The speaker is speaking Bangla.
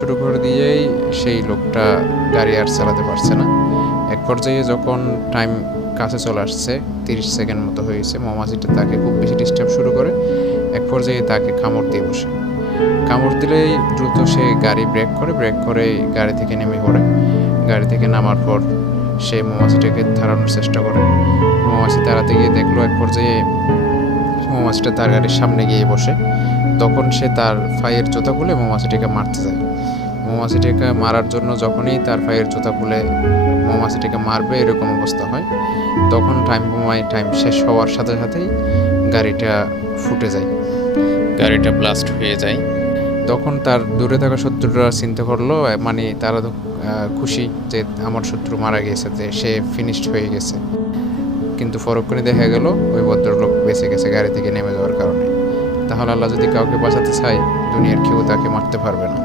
শুরু করে দিয়েই সেই লোকটা গাড়ি আর চালাতে পারছে না। এক পর্যায়ে যখন টাইম কাছে চলে আসছে, 30 সেকেন্ড মতো হয়েছে, মৌমাছিটা তাকে খুব বেশি ডিস্টার্ব শুরু করে। এক পর্যায়ে তাকে কামড় দিয়ে বসে। কামড় দিলেই দ্রুত সে গাড়ি ব্রেক করে গাড়ি থেকে নেমে পড়ে। গাড়ি থেকে নামার পর সে মৌমাছিটাকে তাড়ানোর চেষ্টা করে। মৌমাছি তাড়াতে গিয়ে দেখলো এক পর্যায়ে মৌমাছিটা তার গাড়ির সামনে গিয়ে বসে। তখন সে তার পায়ের জুতা খুলে মৌমাছিটাকে মারতে যায়। মৌমাছিটাকে মারার জন্য যখনই তার পায়ের জুতা খুলে মৌমাছিটাকে মারবে এরকম অবস্থা হয়, তখন টাইম শেষ হওয়ার সাথে সাথেই গাড়িটা ফুটে যায়, গাড়িটা ব্লাস্ট হয়ে যায়। তখন তার দূরে থাকা শত্রুরা চিন্তা করলো, মানে তারা তো খুশি যে আমার শত্রু মারা গেছে, যে সে ফিনিশড হয়ে গেছে। কিন্তু পরক্ষণে দেখা গেল ওই ভদ্রলোক বেঁচে গেছে গাড়ি থেকে নেমে যাওয়ার কারণে। তাহলে আল্লাহ যদি কাউকে বাঁচাতে চায়, দুনিয়ার কেউ তাকে মারতে পারবে না।